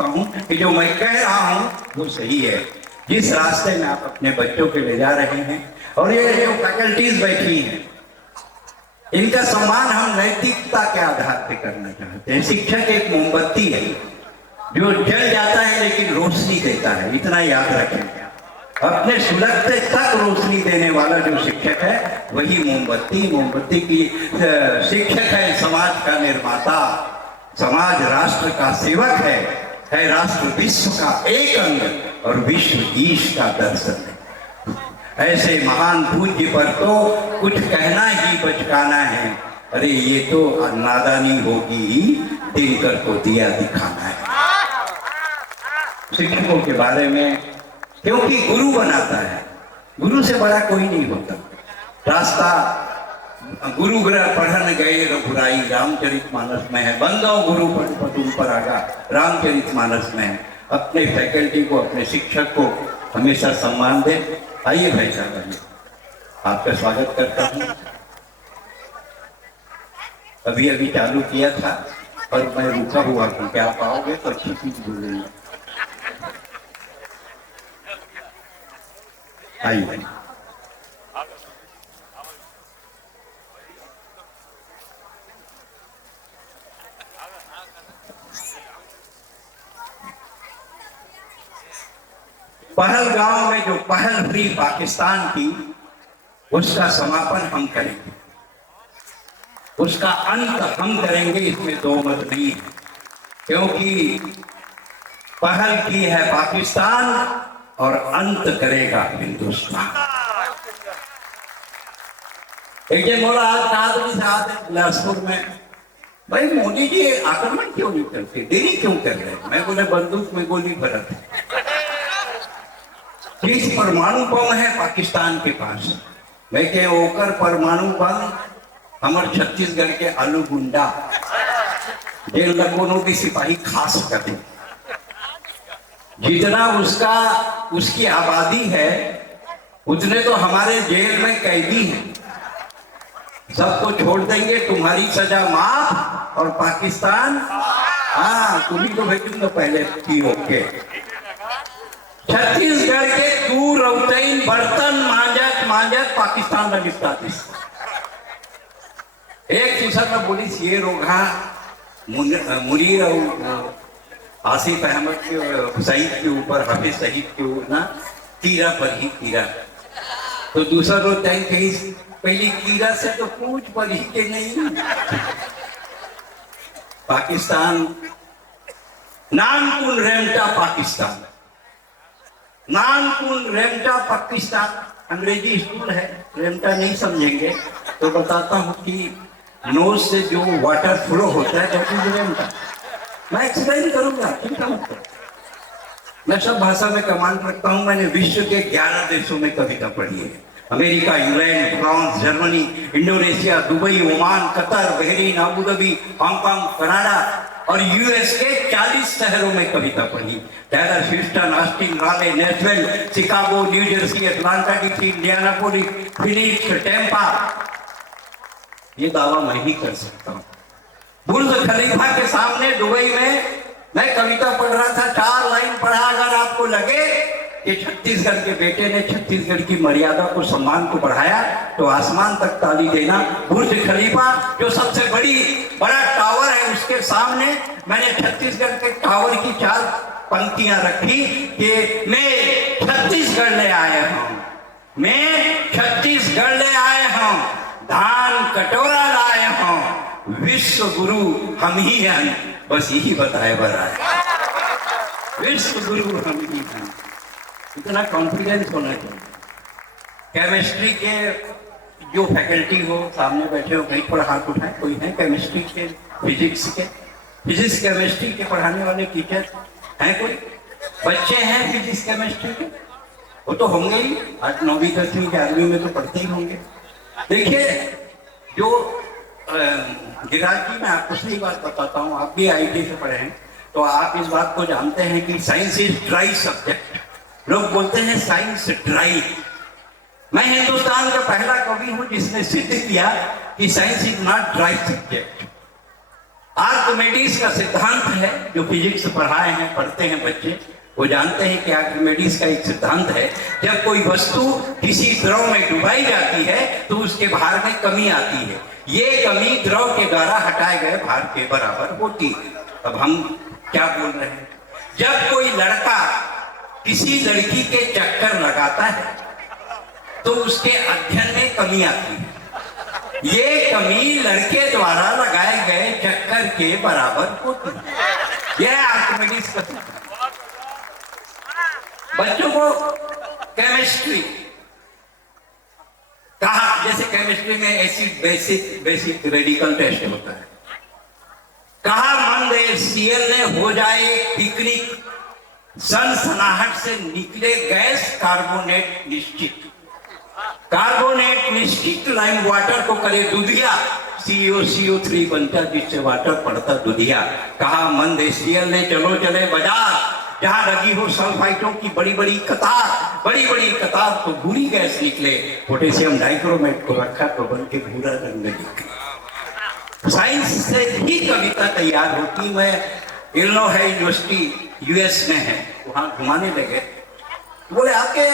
करता हूँ कि जो मैं कह रहा हूँ वो सही है। जिस रास्ते में आप अपने बच्चों के ले जा रहे हैं और ये जो फैकल्टीज बैठी हैं, इनका सम्मान हम नैतिकता के आधार पर करना चाहते हैं। शिक्षक एक मोमबत्ती है जो जल जाता है लेकिन रोशनी देता है, इतना याद रखें। अपने सुलगते तक रोशनी देने वाला जो शिक्षक है वही मोमबत्ती की शिक्षक है। समाज का निर्माता, समाज राष्ट्र का सेवक है राष्ट्र विश्व का एक अंग और विश्व ईश का दर्शन है। ऐसे महान पूज्य पर तो कुछ कहना ही बचकाना है। अरे ये तो नादानी होगी, दिनकर को दिया दिखाना है। शिक्षकों के बारे में, क्योंकि गुरु बनाता है, गुरु से बड़ा कोई नहीं होता। रास्ता गुरु ग्रह पढ़न गए रघुराई, रामचरितमानस में है। बंदो गुरु पदुम पर आगा, रामचरितमानस में है। अपने फैकल्टी को, अपने शिक्षक को हमेशा सम्मान दे। आइए भाई साहब, आइए, आपका स्वागत करता हूँ। अभी अभी चालू किया था और मैं रुका हुआ हूँ, क्या आप आओगे तो अच्छी चीज बोलेंगे। आइए। पहलगाम में जो पहल हुई पाकिस्तान की, उसका समापन हम करेंगे, उसका अंत हम करेंगे, इसमें दो मत नहीं है। क्योंकि पहल की है पाकिस्तान और अंत करेगा हिंदुस्तान। एक दिन बोला, आज आदमी साथ बिलासपुर में, भाई मोदी जी आक्रमण क्यों नहीं करते, देरी क्यों कर रहे हैं? मैं बोले बंदूक में गोली भरत है। 30 परमाणु बम है पाकिस्तान के पास। मैं के ओकर परमाणु बम हमारे छत्तीसगढ़ के आलू गुंडा जेल लगोनों की सिपाही खा सकते। जितना उसकी आबादी है उतने तो हमारे जेल में कैदी हैं। सबको छोड़ देंगे, तुम्हारी सजा माफ, और पाकिस्तान, हाँ तुम्ही को भेजूंगा पहले की ओके। छत्तीसगढ़ के दूर रौतईन बर्तन मांजत पाकिस्तान में निपटाती। एक चीज़ में पुलिस ये रोगा मुनीर और आसिफ अहमद के सईद के ऊपर, हाफिज सईद के ऊपर ना कीरा पर ही कीरा, तो दूसरा रोज टाइम कहीं पहली कीरा से तो पूछ पर ही के नहीं। पाकिस्तान नानकुन रेमटा पाकिस्तान, नानकुन रेमटा पाकिस्तान अंग्रेजी स्कूल है। रेमटा नहीं समझेंगे तो बताता हूँ कि नोज से जो वाटर फ्लो होता है तो रेमटा। मैं एक्सप्लेन करूंगा, चिंता मत करो। मैं सब भाषा में कमांड रखता हूँ। मैंने विश्व के 11 देशों में कविता पढ़ी है। America, England, France, Germany, Indonesia, Dubai, Oman, Qatar, Bahrain, Abu Dhabi, Hong Kong, Canada और यूएस के 40 शहरों में कविता पढ़ी। Dallas, Houston, Austin, Raleigh, Nashville, Chicago, New Jersey, Atlanta, DC, Indianapolis, Phoenix, Tampa. ये दावा मैं ही कर सकता हूँ। बुर्ज खलीफा के सामने दुबई में मैं कविता पढ़ रहा था, 4 लाइन पढ़ा। अगर आपको लगे कि छत्तीसगढ़ के बेटे ने छत्तीसगढ़ की मर्यादा को, सम्मान को बढ़ाया, तो आसमान तक ताली देना। बुर्ज खलीफा जो सबसे बड़ा टावर है, उसके सामने मैंने छत्तीसगढ़ के टावर की 4 पंक्तियां रखी कि मैं छत्तीसगढ़ ले आया हूँ, मैं छत्तीसगढ़ ले आया हूँ, धान कटोरा लाए हूँ, विश्व गुरु हम ही हैं। बस यही बताए बड़ा है, विश्व गुरु हम ही हैं। इतना कॉन्फिडेंस होना चाहिए। केमिस्ट्री के जो फैकल्टी हो, सामने बैठे हो, कहीं थोड़ा हाथ उठाए, कोई है केमिस्ट्री के, फिजिक्स केमिस्ट्री के पढ़ाने वाले टीचर हैं? कोई बच्चे हैं फिजिक्स केमिस्ट्री के? वो तो होंगे ही, आज 9वीं 10वीं 11वीं में तो पढ़ते ही होंगे। देखिए, जो गिराज जी, मैं आपको सही बात बताता हूँ, आप भी आईटी से पढ़े हैं तो आप इस बात को जानते हैं कि साइंस इज ड्राई सब्जेक्ट। लोग बोलते हैं साइंस ड्राई। मैं हिंदुस्तान का पहला कवि हूं जिसने सिद्ध किया कि science is not dry subject. Archimedes का सिद्धांत है, जो फिजिक्स पढ़ाए हैं, पढ़ते हैं बच्चे, वो जानते हैं कि आर्किमिडीज का एक सिद्धांत है, जब कोई वस्तु किसी द्रव में डुबाई जाती है तो उसके भार में कमी आती है। ये कमी द्रव के द्वारा हटाए गए भार के बराबर होती है। अब हम क्या बोल रहे हैं, जब कोई लड़का किसी लड़की के चक्कर लगाता है तो उसके अध्ययन में कमी आती है। ये कमी लड़के द्वारा लगाए गए चक्कर के बराबर होती है। यह आर्किमिडीज का सिद्धांत। बच्चों को केमिस्ट्री कहा, जैसे केमिस्ट्री में एसिड बेसिक रेडिकल टेस्ट होता है, कहा मंद Cl ने हो जाए पिकनिक, सनसनाहट से निकले गैस कार्बोनेट निश्चित, कार्बोनेट निश्चित लाइम वाटर को करे दुधिया, CO3 बनता जिससे वाटर पड़ता दुधिया। कहा मंद Cl ने चलो चले बाजार, जहां लगी हो सल्फाइटों की बड़ी बड़ी कतार तो बुरी गैस निकले, पोटेशियम डाइक्रोमेट को रखा तो बन के भूरा रंग निकले। साइंस से ही कविता तैयार होती। मैं इलिनॉय यूनिवर्सिटी यूएस में है, वहां घुमाने लगे, बोले आपके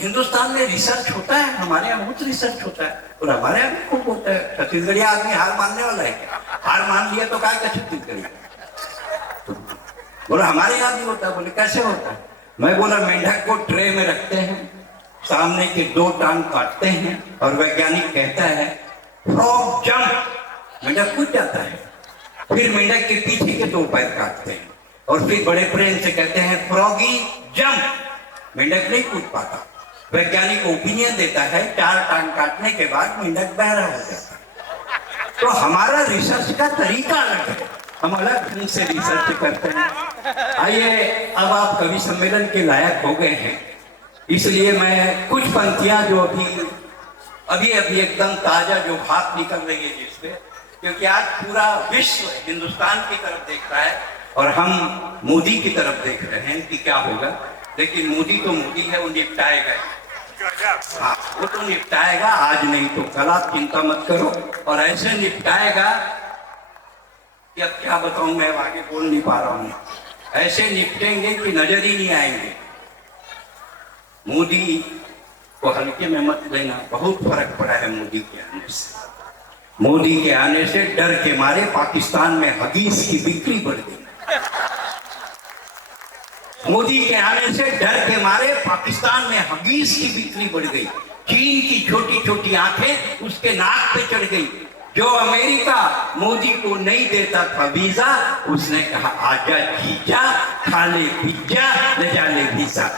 हिंदुस्तान में रिसर्च होता है? हमारे यहाँ बहुत रिसर्च होता है। और हमारे यहाँ भी खूब होता है। छत्तीसगढ़िया आदमी हार मानने वाला है क्या? हार मान लिया तो क्या छत्तीसगढ़ी? बोला हमारे यहाँ भी होता है। बोले कैसे होता है? मैं बोला मेंढक को ट्रे में रखते हैं, सामने के 2 टांग काटते हैं और वैज्ञानिक कहता है फ्रॉग जंप, मेंढक कूद जाता है। फिर मेंढक के पीछे के 2 पैर काटते हैं और फिर बड़े प्रेम से कहते हैं फ्रॉगी जंप, मेंढक नहीं कूद पाता। वैज्ञानिक ओपिनियन देता है 4 टांग काटने के बाद मेंढक बहरा हो जाता है। तो हमारा रिसर्च का तरीका अलग है, हम अलग ढंग से रिसर्च करते हैं। आइए, अब आप कवि सम्मेलन के लायक हो गए हैं, इसलिए मैं कुछ पंक्तियां जो अभी एकदम ताजा जो भाप निकल रही है जिसपे, क्योंकि आज पूरा विश्व हिंदुस्तान की तरफ देख रहा है और हम मोदी की तरफ देख रहे हैं कि क्या होगा। लेकिन मोदी तो मोदी है, वो निपटाएगा। हाँ, वो तो निपटाएगा, आज नहीं तो कल, आप चिंता मत करो। और ऐसे निपटाएगा कि अब क्या बताऊं, मैं आगे बोल नहीं पा रहा हूं। ऐसे निपटेंगे कि नजर ही नहीं आएंगे। मोदी को हल्के में मत लेना, बहुत फर्क पड़ा है मोदी के आने से। मोदी के आने से डर के मारे पाकिस्तान में हगीज की बिक्री बढ़ गई। मोदी के आने से डर के मारे पाकिस्तान में हगीज की बिक्री बढ़ गई। चीन की छोटी छोटी आंखें उसके नाक पे चढ़ गई। जो अमेरिका मोदी को नहीं देता था वीजा, उसने कहा आजा जीजा, खा ले पिज्जा, ले जा ले वीजा।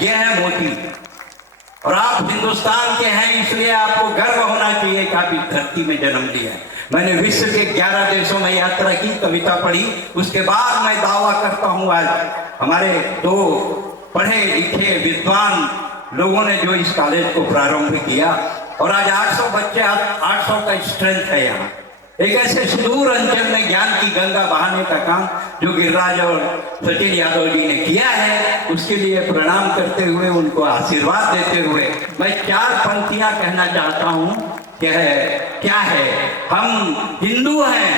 यह है मोदी। और आप हिंदुस्तान के हैं, इसलिए आपको गर्व होना चाहिए कि आप इस धरती में जन्म लिया। मैंने विश्व के 11 देशों में यात्रा की, कविता पढ़ी, उसके बाद मैं दावा करता हूं आज हमारे 2 पढ़े लिखे विद्वान लोगों ने जो इस कॉलेज को प्रारंभ किया, और आज 800 बच्चे, 800 का स्ट्रेंथ है यहाँ। एक ऐसे सुदूर अंचल में ज्ञान की गंगा बहाने का काम जो गिरिराज और सचिन यादव जी ने किया है, उसके लिए प्रणाम करते हुए, उनको आशीर्वाद देते हुए मैं 4 पंक्तियां कहना चाहता हूं। क्या है, हम हिंदू हैं,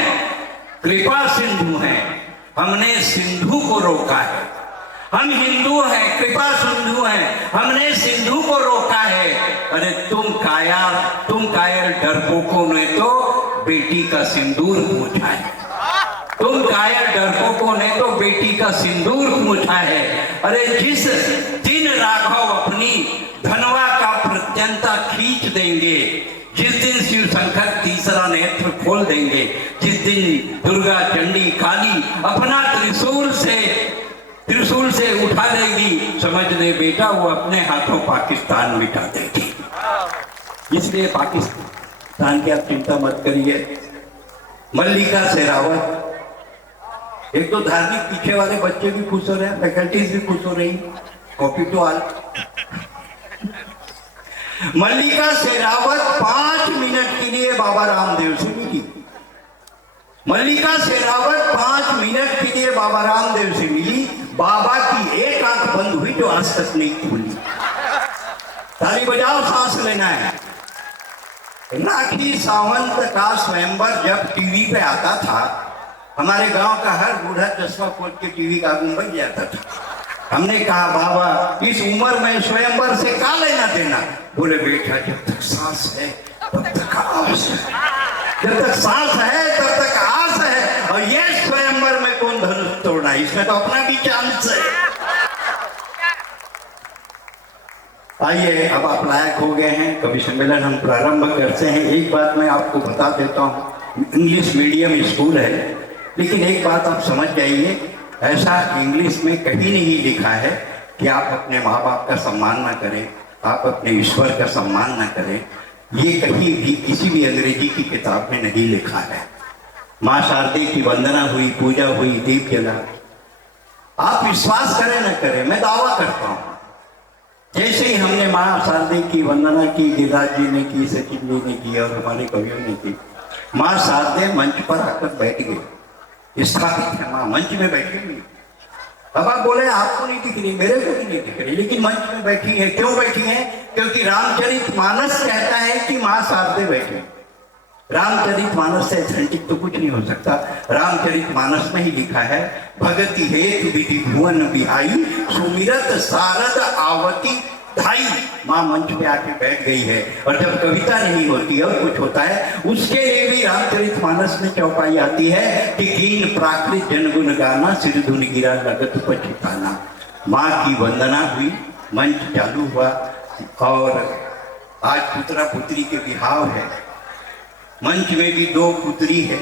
कृपा सिंधु हैं, हमने सिंधु को रोका है। हम हिंदू हैं, कृपा सिंधु हैं, हमने सिंधु को रोका है। अरे तुम कायर डरपोकों ने तो बेटी का सिंदूर पूछा है। तुम कायर डरपोकों ने तो बेटी का सिंदूर पूछा है। अरे जिस दिन राघव अपनी धनवा का प्रत्यंता खींच देंगे, जिस दिन शिव शंकर तीसरा नेत्र खोल देंगे, जिस दिन दुर्गा चंडी काली अपना त्रिशूल से उठा लेगी, समझ ले बेटा वो अपने हाथों पाकिस्तान मिटा देगी। इसलिए पाकिस्तान की आप चिंता मत करिए। मल्लिका शेरावत, एक तो धार्मिक पीछे वाले बच्चे भी खुश हो रहे हैं, फैकल्टीज भी खुश हो रही, copy to all. Mallika Sherawat 5 minute के लिए बाबा रामदेव से मिली। मल्लिका शेरावत 5 मिनट के लिए बाबा रामदेव से मिली। बाबा की एक आंख बंद हुई जो आज तक नहीं खुली। ताली बजाओ, सांस लेना है। राखी सावंत का स्वयंवर जब टीवी पे आता था हमारे गांव का हर बूढ़ा चश्मा खोल के टीवी का आगू बन जाता था। हमने कहा बाबा इस उम्र में स्वयंवर से का लेना देना। बोले बेटा जब तक सांस है तब तक आस है, जब तक सांस है तब तक आस है। और ये स्वयंवर में कौन धनुष तोड़ना, इसमें तो अपना भी चांस है। आइए अब आप लायक हो गए हैं, कवि सम्मेलन हम प्रारंभ करते हैं। एक बात मैं आपको बता देता हूँ, इंग्लिश मीडियम स्कूल है, लेकिन एक बात आप समझ जाइए, ऐसा इंग्लिश में कहीं नहीं लिखा है कि आप अपने माँ बाप का सम्मान ना करें, आप अपने ईश्वर का सम्मान ना करें। ये कहीं भी किसी भी अंग्रेजी की किताब में नहीं लिखा है। माँ शारदे की वंदना हुई, पूजा हुई, दीप जला। आप विश्वास करें ना करें, मैं दावा करता हूँ जैसे ही हमने माँ शारदे की वंदना की, गिरिराज जी ने की, सचिन जी ने की और हमारे कवियों ने की, माँ शारदे मंच पर आकर बैठ गई, स्थापित है, माँ मंच में बैठी हुई। अब आप बोले आपको नहीं दिख रही, मेरे को भी नहीं दिख रही, लेकिन मंच में बैठी है। क्यों बैठी है? क्योंकि रामचरितमानस कहता है कि माँ शारदे बैठी। रामचरितमानस से अथेंटिक तो कुछ नहीं हो सकता। रामचरितमानस में ही लिखा है, भगति हेतु विधि भुवन बिहाई, सुमिरत सारद आवती धाई। माँ मंच पे आके बैठ गई है। और जब कविता नहीं होती और कुछ होता है, उसके लिए भी रामचरितमानस में चौपाई आती है कि कीन प्राकृत जनगुण गाना, सिर धुन गिरा लगत पछताना। माँ की वंदना हुई, मंच चालू हुआ और आज पुत्रा पुत्री के विवाह है। मंच में भी दो पुत्री है,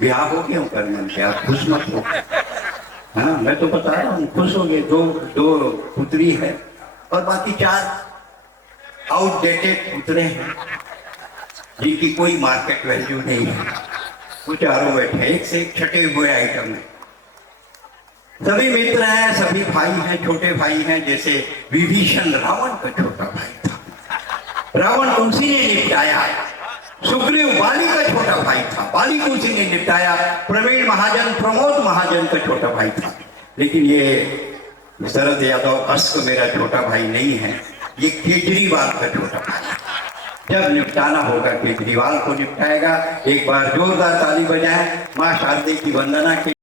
ब्याह हो गया करने से आप खुश मत हो। हाँ मैं तो बता रहा हूँ, खुश हो गए। दो पुत्री है और बाकी 4 आउटडेटेड पुतरे हैं जिनकी कोई मार्केट वैल्यू नहीं है। वो चारों बैठे एक से एक छटे हुए आइटम है। सभी मित्र हैं, सभी भाई हैं, छोटे भाई हैं। जैसे विभीषण रावण का छोटा भाई था, रावण को उसी ने निपटाया। सुग्रीव बाली का छोटा भाई था, बाली को उसी ने निपटाया। प्रवीण महाजन प्रमोद महाजन का छोटा भाई था। लेकिन ये शरद यादव अस्क मेरा छोटा भाई नहीं है, ये केजरीवाल का छोटा भाई है। जब निपटाना होगा केजरीवाल को निपटाएगा। एक बार जोरदार ताली बजाएं माँ शारदे की वंदना के